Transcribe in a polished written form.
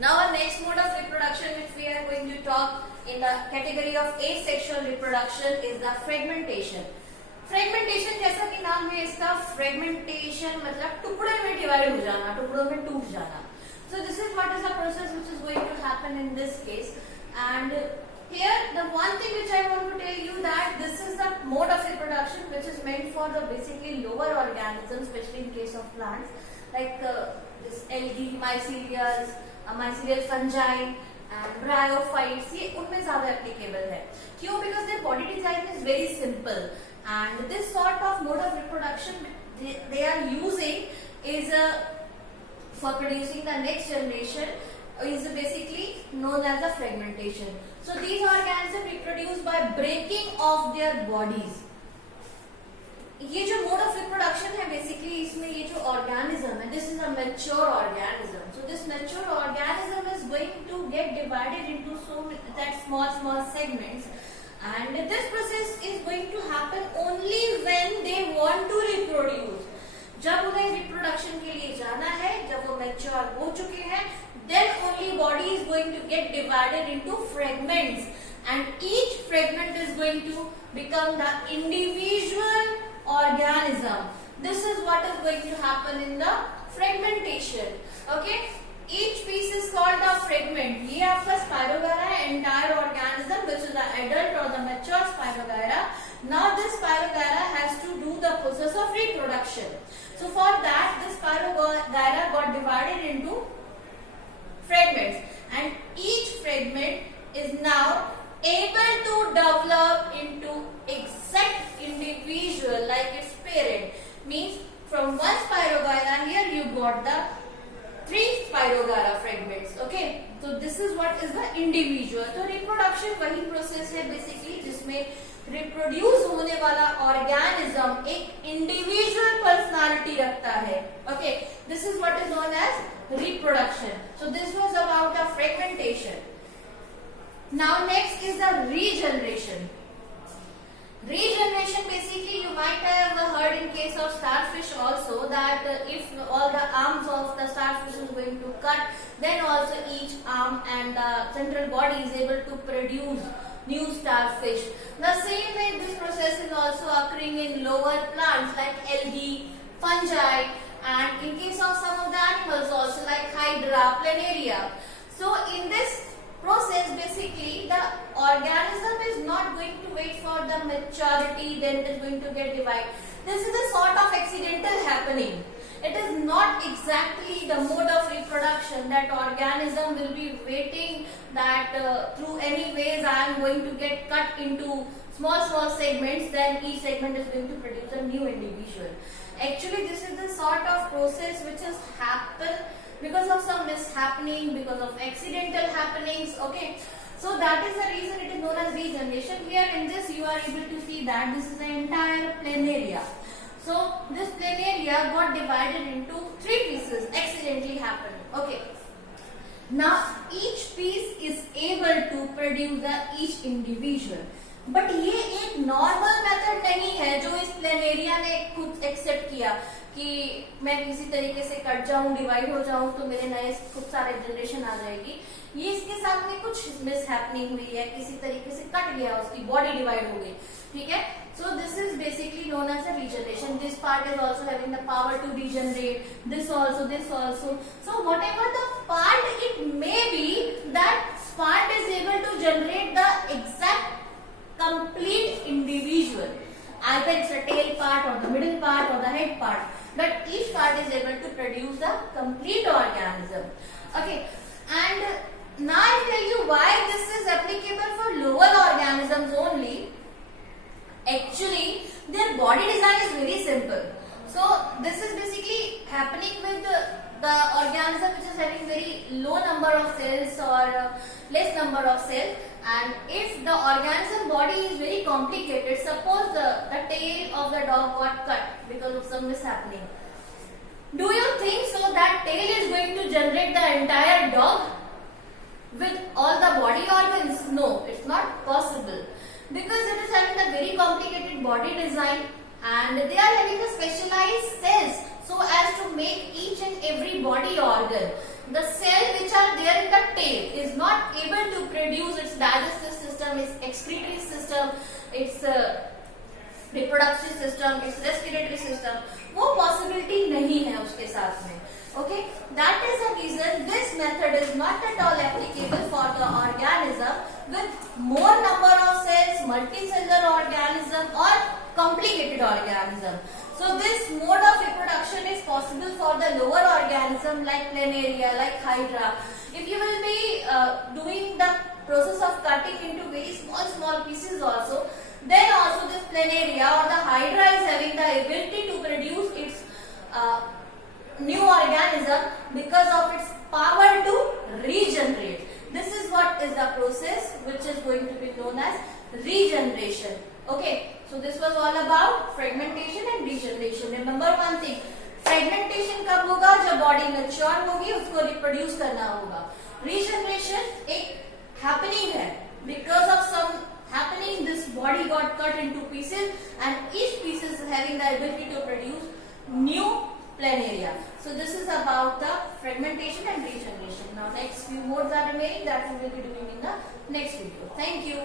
Now our next mode of reproduction which we are going to talk in the category of asexual reproduction is the fragmentation. Fragmentation जैसा कि नाम है इसका, fragmentation मतलब टुकड़े में डिवाइड हो जाना, टुकड़ों में टूट जाना. So this is what is the process which is going to happen in this case. And here the one thing which I want to tell you that this is the mode of reproduction which is meant for the basically lower organisms, especially in case of plants like this algae, mycelials, mycelial fungi and bryophytes. ये उनमें ज्यादा applicable है. क्यों? Because their body design is very simple. And this sort of mode of reproduction they are using is for producing the next generation is basically known as the fragmentation. So these organisms reproduce by breaking of their bodies. ये जो mode of reproduction है basically इसमें ये जो organism है, this is a mature organism. So this mature organism is going to get divided into that small segments. And this process is going to happen only when they want to reproduce. जब उन्हें reproduction के लिए जाना है, जब वो mature हो चुके हैं, then only body is going to get divided into fragments, and each fragment is going to become the individual organism. This is what is going to happen in the fragmentation. Okay. Each piece is called a fragment. ये आपका Spirogyra है, entire organism which is the adult or the mature Spirogyra. Now this Spirogyra has to do the process of reproduction. So for that this Spirogyra got divided into fragments, and each fragment is now able to develop into exact individual like its parent. Means from one Spirogyra here you got the 3 Spirogyra fragments. Okay, so this is what is the individual. तो reproduction वही process है basically जिसमें reproduce होने वाला organism एक individual personality रखता है. Okay, this is what is known as reproduction. So this was about the fragmentation. Now next is the regeneration. Regeneration basically you might have heard in case of starfish also that if all the arms of the starfish is going to cut, then also each arm and the central body is able to produce new starfish. The same way this process is also occurring in lower plants like algae, fungi, and in case of some of the animals also like hydra, planaria. So in this process basically the organism is not going to wait for the maturity, then it is going to get divided. This is a sort of accidental happening. It is not exactly the mode of reproduction that organism will be waiting that through any ways I am going to get cut into small segments, then each segment is going to produce a new individual. Actually this is the sort of process which has happened because of some mishappening, because of accidental happenings. Okay, so that is the reason it is known as regeneration. Here in this you are able to see that this is the entire planaria. So this planaria got divided into 3 pieces, accidentally happened. Okay, now each piece is able to produce each individual. But ये एक normal method नहीं है जो इस planaria ने खुद accept किया कि मैं किसी तरीके से कट जाऊं, डिवाइड हो जाऊं तो मेरे नए खूब सारे जनरेशन आ जाएगी. ये इसके साथ में कुछ मिसहैपनिंग हुई है, किसी तरीके से कट गया, उसकी बॉडी डिवाइड हो गई. ठीक है, so this is basically known as a regeneration. This part is also having the power to regenerate, this also. So whatever the part it may be, that part is able to generate the exact complete individual. Either it's a tail part or the middle part or the head part, but each part is able to produce the complete organism. Okay, and now I tell you why this is applicable for lower organisms only. Actually their body design is very simple. So this is basically happening with the organism which is having very low number of cells or less number of cells. And if the organism body is very complicated, suppose the tail of the dog got cut because of some mishappening, do you think so that tail is going to generate the entire dog with all the body organs? No, it's not possible because it is having a very complicated body design and they are having a specialized cells so as to make each and every body organ. The cell which are there in the tail is not able to produce its digestive system, its excretory system, its reproductive system, its respiratory system, वो possibility नहीं है उसके साथ में. Okay, that is the reason this method is not at all applicable for the organism with more number of cells, multicellular organism or complicated organism. So this mode of reproduction is possible for the lower organism like planaria, like hydra. If you will be doing the process of cutting into very small pieces also, then also this planaria or the hydra is having the ability to produce its new organism because of its power to regenerate. This is what is the process which is going to be known as regeneration. Okay, so this was all about fragmentation and regeneration. Remember one thing, fragmentation कब होगा? जब body mature होगी, उसको reproduce करना होगा. Regeneration एक happening है, because of some happening this body got cut into pieces and each piece is having the ability to produce new planaria. So this is about the fragmentation and regeneration. Now next few modes are remaining that we will be doing in the next video. Thank you.